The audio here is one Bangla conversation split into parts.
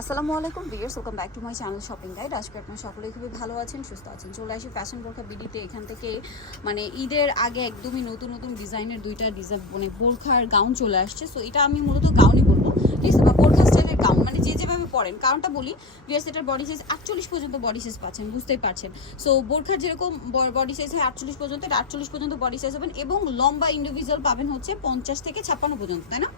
আসসালামু আলাইকুম viewers welcome back to my channel shopping guide আজকে আপনারা সকলেই খুবই ভালো আছেন, সুস্থ আছেন। চলে আসি ফ্যাশন বোরখা বিডিতে এখান থেকে মানে ঈদের আগে একদমই নতুন নতুন ডিজাইনের দুইটা ডিজাইন মানে বোরখার গাউন চলে আসছে। সো এটা আমি মূলত গাউনই বলব। ঠিক আছে, বা বোরখা স্টাইলের গাউন মানে যে যেভাবে পরেন কারণটা বলি ভিয়ার্স এটার বডি সাইজ আটচল্লিশ পর্যন্ত বডি সাইজ পাচ্ছেন বুঝতেই পারছেন। সো বোরখার যেরকম বডি সাইজ হয় আটচল্লিশ পর্যন্ত এটা আটচল্লিশ পর্যন্ত বডি সাইজ হবেন এবং লম্বা ইন্ডিভিজুয়াল পাবেন হচ্ছে পঞ্চাশ থেকে ছাপ্পান্ন পর্যন্ত তাই না?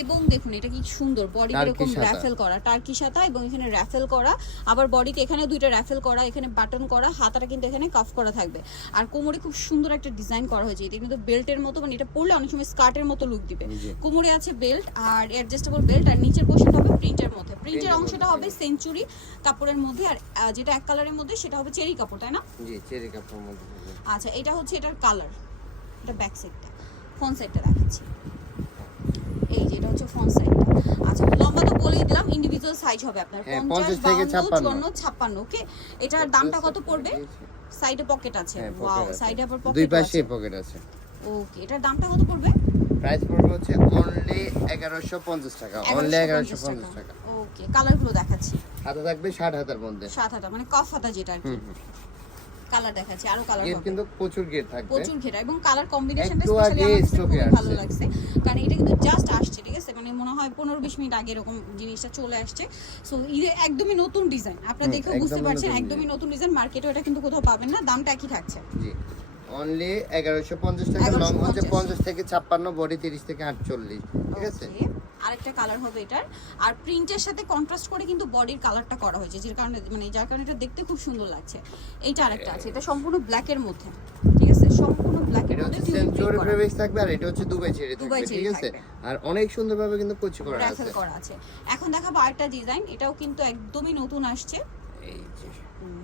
এবং দেখুন এটা কি সুন্দর বডি এরকম র্যাফেল করা টার্কি সাথা এবং এখানে র্যাফেল করা আবার বডিতে এখানে দুইটা র্যাফেল করা এখানে বাটন করা হাতাটা কিন্তু এখানে কাফ করা থাকবে। আর কোমরে খুব সুন্দর একটা ডিজাইন করা হয়েছে এটা কিন্তু বেল্টের মতো মানে এটা পরলে অনেক সময় স্কার্টের মতো লুক দিবে। কোমরে আছে বেল্ট আর অ্যাডজাস্টেবল বেল্ট আর নিচের পোর্শনটা হবে প্রিন্টের মধ্যে। প্রিন্টের অংশটা হবে সেঞ্চুরি কাপড়ের মধ্যে আর যেটা এক কালারের মধ্যে সেটা হবে চেরি কাপড় তাই না? জি চেরি কাপড়ের মধ্যে আচ্ছা এটা হচ্ছে এটার কালার এটা ব্যাক সাইডটা ফ্রন্ট সাইডটা দেখাচ্ছি। এই যে এটা হচ্ছে ফ্রন্ট সাইডটা আচ্ছা লম্বা তো বলেই দিলাম ইন্ডিভিজুয়াল সাইজ হবে আপনার। হ্যাঁ, 50 50 থেকে 52 56 56 ওকে এটার দামটা কত পড়বে? সাইডে পকেট আছে। হ্যাঁ, ওয়াও আছে। সাইডে আবার দুই পকেট পাশে আছে। পকেট আছে। ওকে এটার দামটা কত পড়বে? প্রাইস পড়বে হচ্ছে অনলি এগারোশো পঞ্চাশ টাকা অনলি এগারোশো পঞ্চাশ টাকা। ওকে কালারগুলো দেখাচ্ছি। হাতে থাকবে ষাট হাতের মধ্যে। সাত হাতা মানে কফ হাতা যেটা আর কি। কালার দেখাচ্ছি আরও কালার কিন্তু প্রচুর গেট থাকবে। প্রচুর ঘেরা এবং কালার কম্বিনেশনটা স্পেশালি আমার ভালো লাগছে। কারণ এটা কিন্তু জাস্ট আসছে ঠিক আছে? মানে মনে হয় পনেরো বিশ মিনিট আগে এরকম জিনিসটা চলে আসছে। সো এটা একদমই নতুন ডিজাইন আপনারা দেখেও বুঝতে পারছেন একদমই নতুন ডিজাইন মার্কেটে এটা কিন্তু কোথাও পাবেন না দামটা একই থাকছে। জি। অনলি এগারোশো পঞ্চাশ টাকা লং হচ্ছে 1150 পঞ্চাশ থেকে ছাপ্পান্ন বডি তিরিশ থেকে আটচল্লিশ ঠিক আছে? আরেকটা কালার হবে এটার। আর প্রিন্টের সাথে কন্ট্রাস্ট করে কিন্তু বডির কালারটা করা হয়েছে যার কারণে মানে যার কারণে এটা দেখতে খুব সুন্দর লাগছে। এইটা আরেকটা আছে এটা সম্পূর্ণ ব্ল্যাকের মধ্যে ঠিক আছে? সম্পূর্ণ ব্ল্যাকের মধ্যে সেঞ্চুরি ফেব্রিক্স থাকবে আর এটা হচ্ছে দুবাই ছেড়ে দুবাই থাকবে ঠিক আছে? আর অনেক সুন্দরভাবে কিন্তু কুচি করা আছে। করা আছে। এখন দেখাবো আরেকটা ডিজাইন এটাও কিন্তু একদমই নতুন আসছে।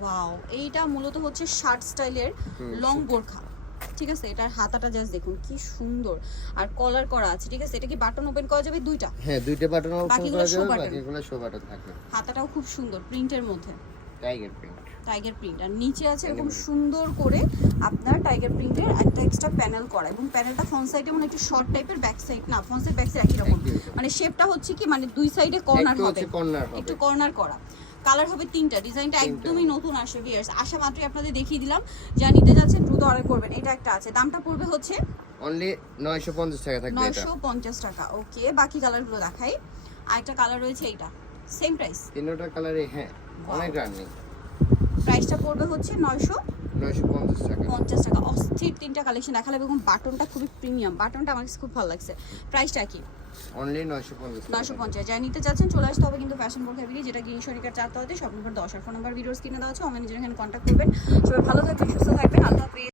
ওয়াও এইটা মূলত হচ্ছে শার্ট স্টাইলের লং বোরখা ঠিক আছে? এটার হাতাটা জাস্ট দেখুন কি সুন্দর। আর কলার করা আছে ঠিক আছে? এটা কি বাটন ওপেন করা যাবে? দুইটা। হ্যাঁ দুইটা বাটন ওপেন বাকিগুলো করা যাবে। বাকিগুলো শো বাটন থাকবে। হাতাটাও খুব সুন্দর প্রিন্টের মধ্যে। টাইগার প্রিন্ট টাইগার প্রিন্ট আর নিচে আছে এরকম সুন্দর করে আপনার টাইগার প্রিন্টের একটা এক্সট্রা প্যানেল করা। এবং প্যানেলটা ফ্রন্ট সাইডে মানে একটু শর্ট টাইপের ব্যাক সাইড না ফ্রন্ট সাইড ব্যাক সাইড একই রকম। মানে শেপটা হচ্ছে কি মানে দুই সাইডে কর্নার হবে। একটু কর্নার করা। কালার হবে তিনটা ডিজাইনটা একদমই নতুন আসবে ভিয়ার্স আসা মাত্রই আপনাদের দেখিয়ে দিলাম। যা নিতে যাচ্ছেন দ্রুত অর্ডার করবেন। এটা একটা আছে। দামটা পড়বে হচ্ছে অনলি 950 টাকা থাকবে এটা। নয়শো পঞ্চাশ টাকা। ওকে বাকি কালারগুলো দেখাই। আর একটা কালার রয়েছে এইটা। সেম প্রাইস তিনটা কালারে হ্যাঁ অনেক রানিং প্রাইসটা পড়বে হচ্ছে নয়শো 950 টাকা পঞ্চাশ টাকা। অস্থির তিনটা কালেকশন দেখালে এবং বাটনটা খুবই প্রিমিয়াম বাটনটা আমার কাছে খুব ভালো লাগছে। প্রাইসটা কি? অনলি 950 নয়শো পঞ্চাশ। যারা নিতে চাচ্ছেন চলে আসতে হবে কিন্তু ফ্যাশন বোর্ড ফ্যামিলি যেটা গিয়ে সরিকার চারতে হতে সব নম্বর দশ আর ফোন নাম্বার ভিডিওস কিনে দেওয়া আছে অনলাইনে এখানে কন্ট্যাক্ট করবেন। সবাই ভালো থাকবেন সুস্থ থাকবেন। আল্লাহ হাফিজ।